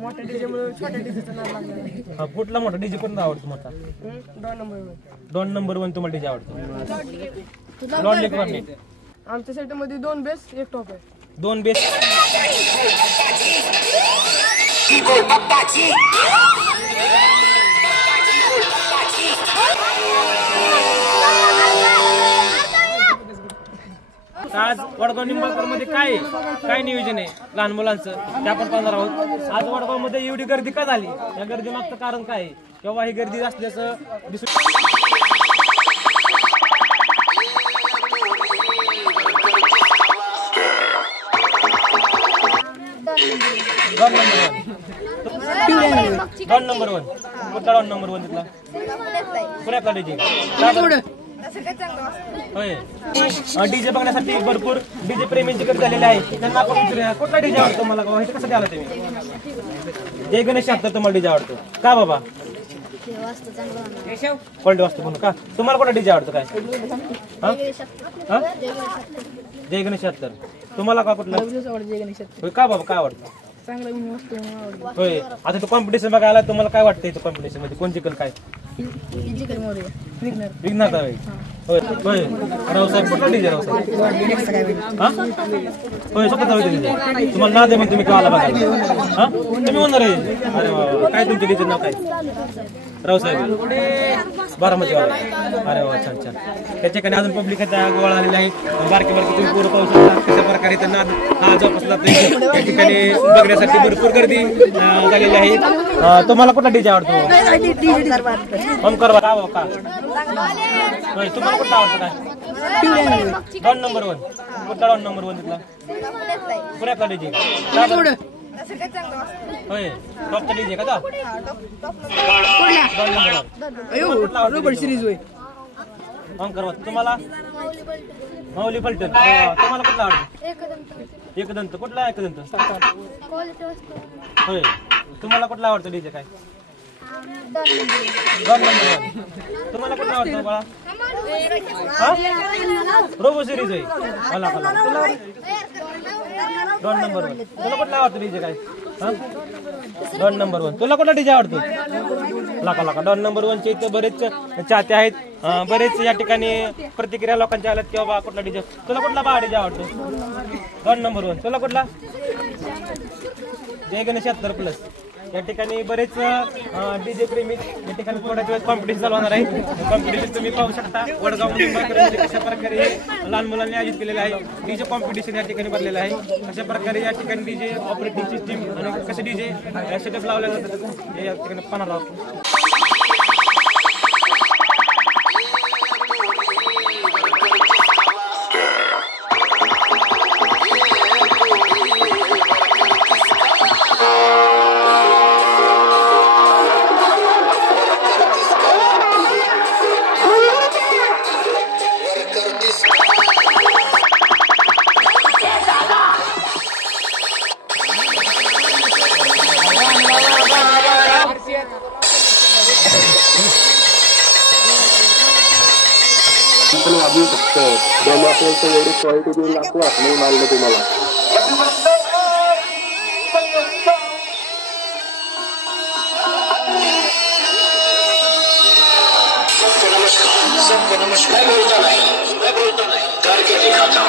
मोठ्या डीजेमुळे छोट्या डीजेचं नाव लागलं. हा, कुठला मोठा डीजे कोणता आवडतो मोठा? 2 नंबर 2 नंबर 1 तुम्हाला डीजे आवडतो? लॉर्ड लेक वारणे. आमच्या सेटमध्ये 2 बेस 1 टॉप आहे. 2 बेस. आज वडगाव निंबाळकर मध्ये काय नियोजन आहे लहान मुलांचं ते आपण पाहणार आहोत. आज वडगाव मध्ये एवढी गर्दी का झाली? या गर्दी मागचं कारण काय आहे? किंवा ही गर्दी असल्याचं दिसून 2 नंबर 1 कुठला 2 नंबर 1 तिथला पुण्यातला डीजे होय. डीजे बघण्यासाठी भरपूर डीजे प्रेमींची गर्दी झालेली आहे. त्यांना आपण कुठला डीजे आवडतो? मला माहिती कसं आला तुम्ही? जय गणेश 76 तुम्हाला डीजे आवडतो का बाबा? क्वालिटी वाजतो म्हणून का? तुम्हाला कुठला डीजे आवडतो काय? जय गणेश 76 तुम्हाला का कुठला? का बाबा काय आवडतं? होय. आता तो कॉम्पिटिशन बघायला तुम्हाला काय वाटतं? इथं कॉम्पिटिशन मध्ये कोण जिंकल काय? विघ्नात होय होय. रावसाहेब कुठला डीजे रावसाहेब? होय स्वतःचा होते डीजे. तुम्हाला नाद आहे मग तुम्ही आला बघायला. हा तुम्ही म्हणणार आहे? अरे वा काय तुमच्या डीजे नाव काय? रावसाहेब बारामती वाला. अरे वा छान छान. त्या ठिकाणी अजून पब्लिक गोळा आलेले आहेत. बारके बारके तुम्ही पूर्ण पाहू शकता कशा प्रकारे त्यांना हा जोपासला त्या ठिकाणी बघण्यासाठी भरपूर गर्दी झालेली आहे. तुम्हाला कुठला डीजे आवडतो? ओमकार का? तुम्हाला कुठला आवडतो काय? 2 नंबर 1 कुठला 2 नंबर 1 तिथला पुण्यातला डीजे होय. टॉपचा डीजे का? 2 नंबर 1 ओमकार तुम्हाला माऊली पलटण तुम्हाला कुठला आवडतो? एकदंत कुठला? एकदंत होय. तुम्हाला कुठला आवडतो डीजे काय? 2 नंबर 1 तुम्हाला कुठला आवडतो बाळा? रोबो सिरीज आहे. 2 नंबर 1 तुला कुठला आवडतो डीजे काय? 2 नंबर 1 तुला कुठला डीजे आवडतो? लाका 2 नंबर 1 चे इथं बरेच चाहते आहेत. बरेच या ठिकाणी प्रतिक्रिया लोकांच्या आल्यात की बाबा कुठला डीजे तुला कुठला बा डीजे आवडतो? 2 नंबर 1 तुला कुठला? जय गणेश 76 या ठिकाणी बरेच डीजे प्रेमी या ठिकाणी थोड्या वेळेस कॉम्पिटिशन चालू होणार आहे. कॉम्पिटिशन तुम्ही पाहू शकता. वडगाव कशा प्रकारे लहान मुलांनी आयोजित केलेलं आहे. डीजे कॉम्पिटिशन या ठिकाणी भरलेलं आहे. अशा प्रकारे या ठिकाणी डीजे ऑपरेटिंग सिस्टीम आणि कसे डीजे सेटअप लावले जातात हे या ठिकाणी पाहणार आहोत. वाजवू शकतो ज्यामुळे आपल्याला एवढी क्वालिटी देऊन दाखवू नाही मानलं तुम्हाला. सबको नमस्कार. मैं बोलता नहीं करके दिखाता हूँ.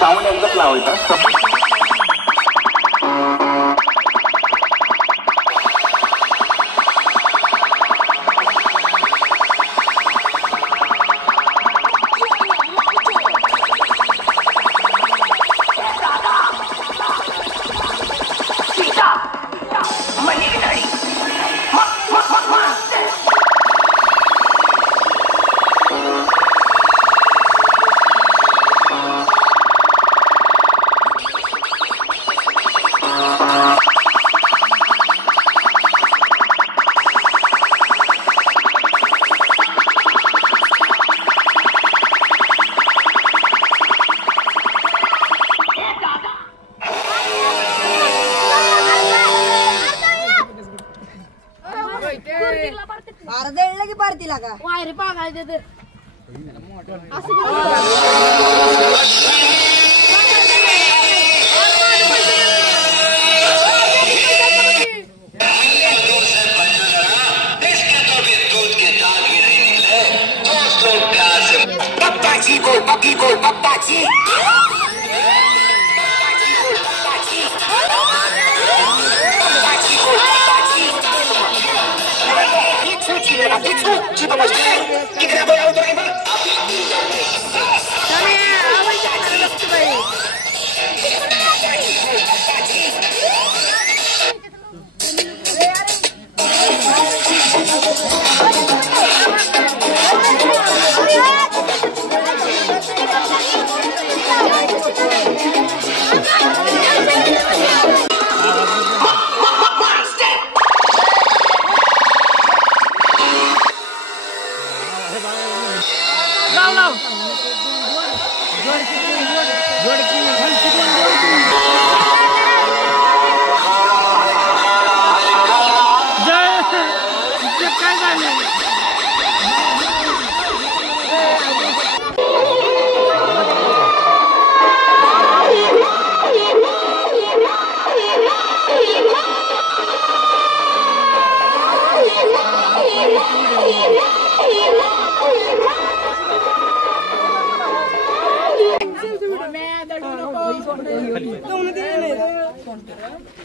साऊंड एकदाच लावायचा. वायरी पागायचे ते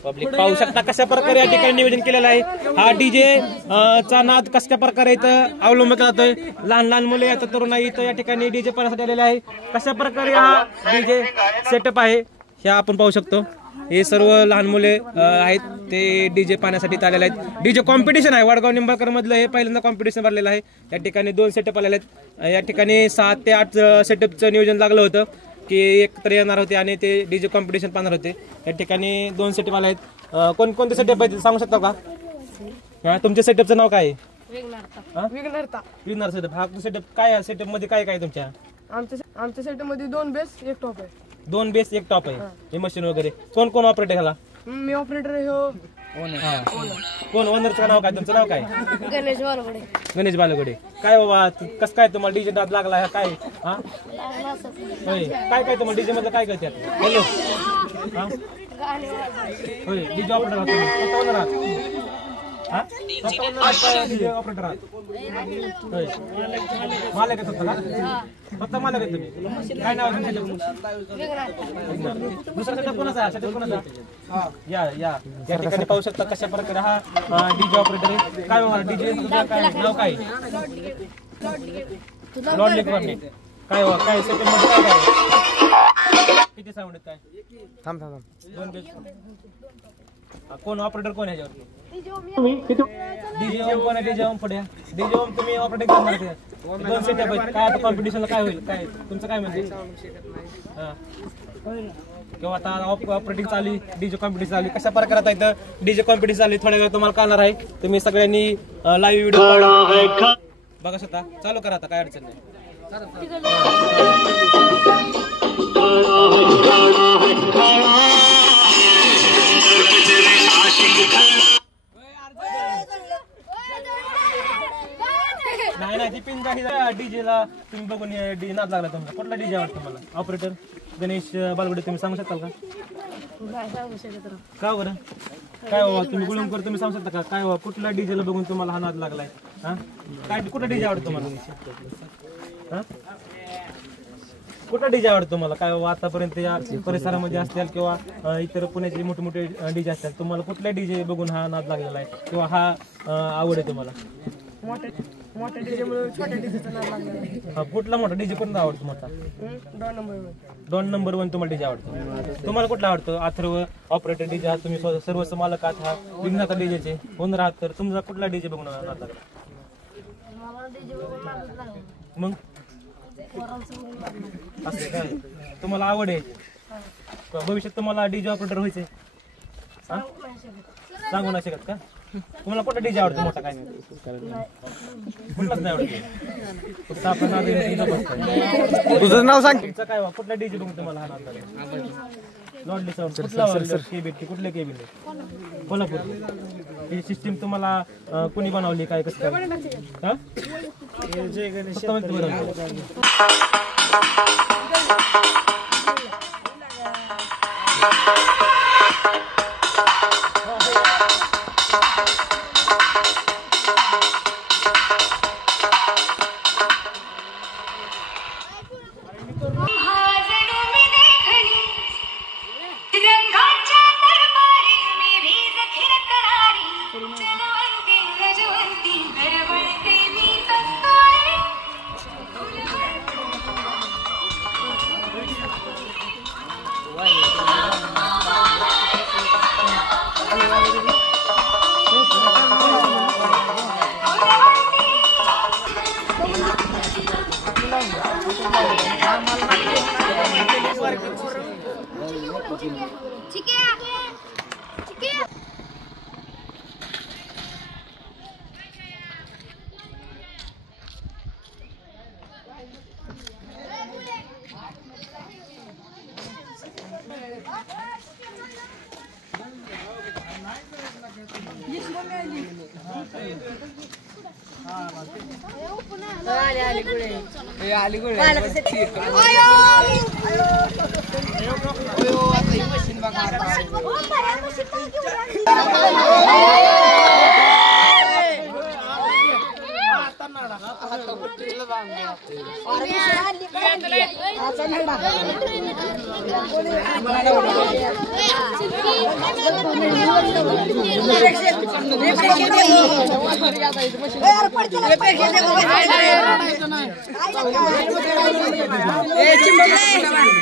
पब्लिक पाहू शकता कशा प्रकारे या ठिकाणी नियोजन केलेलं आहे. हा डीजे चा नाद कशा प्रकारे इथं अवलंब जातोय. लहान लहान मुले आता तरुणाई इथं या ठिकाणी डीजे पाहण्यासाठी आलेले आहे. कशा प्रकारे हा डीजे सेटअप आहे हे आपण पाहू शकतो. हे सर्व लहान मुले आहेत ते डीजे पाहण्यासाठी आलेले आहेत. डीजे कॉम्पिटिशन आहे वडगाव निंबाळकर मधलं हे पहिल्यांदा कॉम्पिटिशन भरलेलं आहे. या ठिकाणी 2 सेटअप आलेले आहेत. या ठिकाणी 7 ते 8 सेटअपचं नियोजन लागलं होतं की एकत्र येणार होते आणि ते डीजे कॉम्पिटिशन पाहणार होते. या ठिकाणी 2 सेटअप आले आहेत. कोणते सेटअप आहेत सांगू शकता का? तुमच्या सेटअपचं नाव काय आहे? विग्नर सेटअप. हा सेटअप काय आहे? सेटअप मध्ये काय काय तुमच्या? आमच्या सेटअप मध्ये 2 बेस 1 टॉप आहे. 2 बेस 1 टॉप आहे. हे मशीन वगैरे कोण कोण ऑपरेटर ह्याला? मी ऑपरेटर आहे हो. कोण ओनरचं नाव काय? तुमचं नाव काय? गणेश बालगडे. गणेश बालगडे. काय बाबा कसं काय तुम्हाला डीजे नाद लागला आहे काय? हा होय काय काय तुम्हाला डीजे मधलं काय काय त्यात? हॅलो हा होय डीजे ऑपरेटर आहात तुम्ही? स्वतः ओनर आहात? हा स्वतः ओनर आहात डीजे ऑपरेटर आहात? होय मालक आहे स्वतः का? स्वतः मालक आहे तुम्ही? काय नाव आहे तुमचं? दुसरा सेटअप कोणाचा आहे? सेटअप कोणाचा? या या या ठिकाणी पाहू शकता कशा प्रकारे हा डीजे ऑपरेटर आहे. काय बाबा डीजे काय नाव काय? लॉर्ड लेकरने. काय काय सेटअप मध्ये काय काय किती साऊंड काय? थांब थांब 2 बेस. कोण ऑपरेटर कोण आहे ह्याच्यावर? डीजे ओम कोण आहे? डीजे ओम पुढे. डीजे ओम तुम्ही ऑपरेटिंग करणार ते 2 सेटअप आहेत. काय आता कॉम्पिटिशनला काय होईल? काय तुमचं काय म्हणते? किंवा आता ऑपरेटिंग चालू डीजे कॉम्पिटिशन चालू कशा प्रकारे आता इथं डीजे कॉम्पिटिशन चालू थोड्या वेळ तुम्हाला कळणार आहे. तुम्ही सगळ्यांनी लाईव्ह व्हिडिओ बघा स्वतः चालू करा आता काय अडचण नाही. नाही नाही ती पिन डीजेला तुम्ही बघून डीजे नाद लागला तुमचा. कुठला डीजे आवडतो तुम्हाला? ऑपरेटर गणेश बालगडे तुम्ही सांगू शकाल का? का बरं काय बाबा तुम्ही गुळूंकर तुम्ही सांगू शकता का काय बाबा कुठल्या डीजेला बघून तुम्हाला हा नाद लागलाय? हा काय कुठला डीजे आवडतो तुम्हाला? हा कुठला डीजे आवडतो तुम्हाला? काय बाबा आतापर्यंत या परिसरामध्ये असतील किंवा इतर पुण्याचे मोठे मोठे डीजे असतात तुम्हाला कुठल्या डीजे बघून हा नाद लागलेला आहे किंवा हा आवड आहे तुम्हाला? मोठ्या डीजे मुळे छोट्या डीजेचा नाद लागला आहे. कुठला मोठा डीजे कोणता आवडतो? मोठा 2 नंबर 1 तुम्हाला डीजे आवडतो. तुम्हाला कुठला आवडतो? अथर्व ऑपरेटर डीजे हा तुम्ही सर्वस्व मालक आहात. हा विघ्नाचा डीजेचे ओनर आहात तर तुमचा कुठला डीजे बघून नाद लागला? मग असं काय तुम्हाला आवड आहे? भविष्यात तुम्हाला डीजे ऑपरेटर व्हायचे? सांगू नाही शकत का? तुम्हाला कुठला डीजे आवडतो? मोठा काय नाही कुठलाच नाही आवडत फक्त आपण तुझं नाव सांग. तुमचं काय कुठला डीजे बघून तुम्हाला हा नाद लागला? लॉर्डली साऊंड कुठला केबीटी कुठले केबीटी कोल्हापूर ही सिस्टीम तुम्हाला कोणी बनवली काय कसं काय हा जय गणेश चिंबले